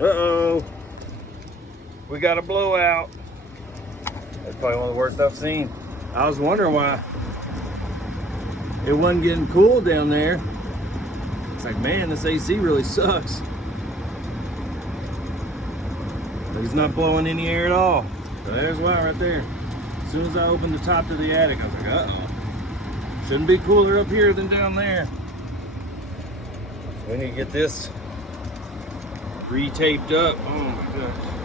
Uh-oh. We got a blowout. That's probably one of the worst I've seen. I was wondering why it wasn't getting cool down there. It's like, man, this AC really sucks. He's not blowing any air at all. So there's why right there. As soon as I opened the top to the attic, I was like, uh-oh. Shouldn't be cooler up here than down there. We need to get this re-taped up. Oh my gosh.